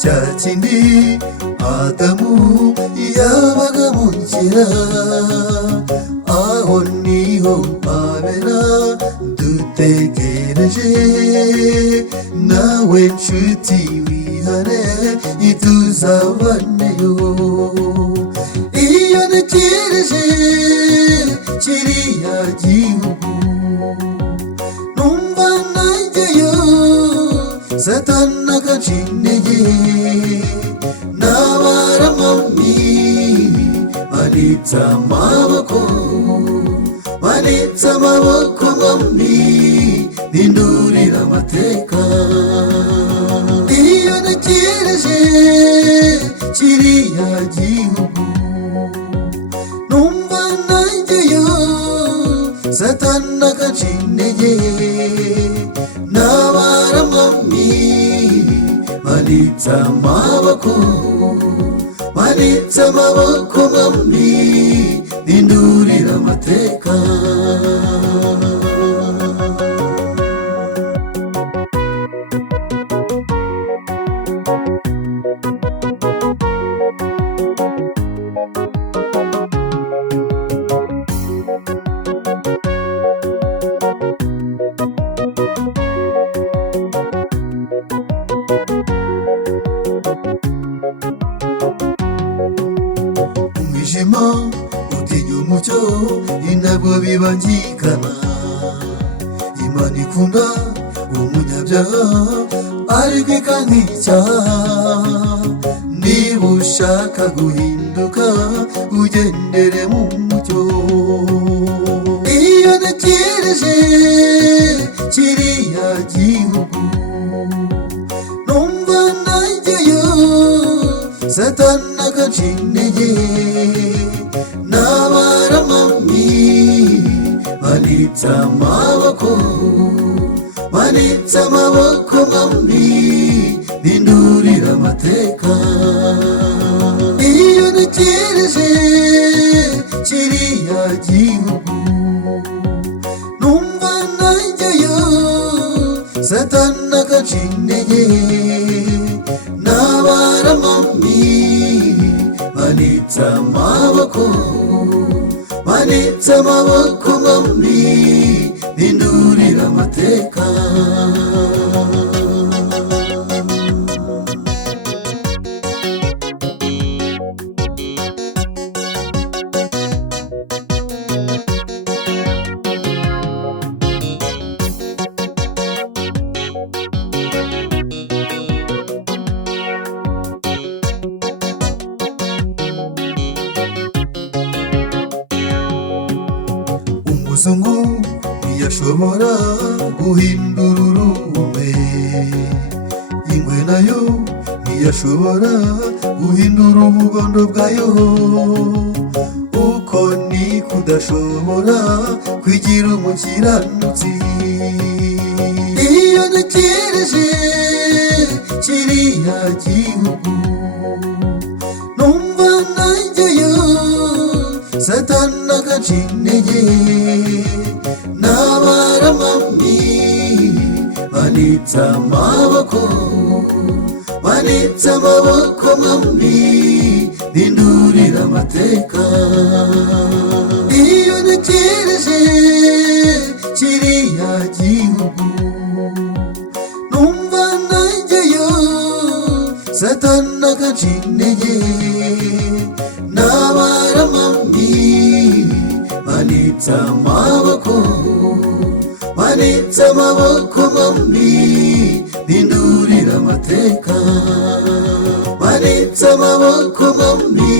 cya kindi Adamu yabaga mu nzira, aho niho habera dutegereje. Nawe nshuti wihane tuzabaneyo. Iyo ntekereje kiriya gihugu numva najyayo Satani akanca intege. Nabara mami manitse amaboko, manitse amaboko mami mpindurira amateka. Iyo ntekereje kiriya gihugu numva najyayo Satani akanca intege. Nabara mami manitse amaboko, manitse amaboko mami mpindurira amateka. Umwijima utinya umucyo, ntabwo bibangikana. Imana ikunda umunyabyaha ariko ikanga icyaha. Niba ushaka guhinduka ugendere mu mucyo. Iyo ntekereje kiriya gihugu numva najyayo Satani akanca intege. Nabara mami manitse amaboko, manitse amaboko mami mpindurira amateka. Iyo ntekereje kiriya gihugu numva najyayo Satani akanca intege. Nabara mami manitse amaboko, manitse amaboko mami mpindurira amateka. Umuzungu ntiyashobora guhindura urume, ingwe nayo ntiyashobora guhindura ubugondo bwayo. Uko ni kudashobora kwigira umukiranutsi. Iyo ntekereje kiriya gihugu numva najyayo Satani akanca intege. Nabara mami manitse amaboko, manitse amaboko mami mpindurira amateka. Iyo ntekereje kiriya gihugu numva najyayo Satani akanca intege. Nabara mami manitse amaboko, manitse amaboko mami mpindurira amateka. Manitse amaboko mami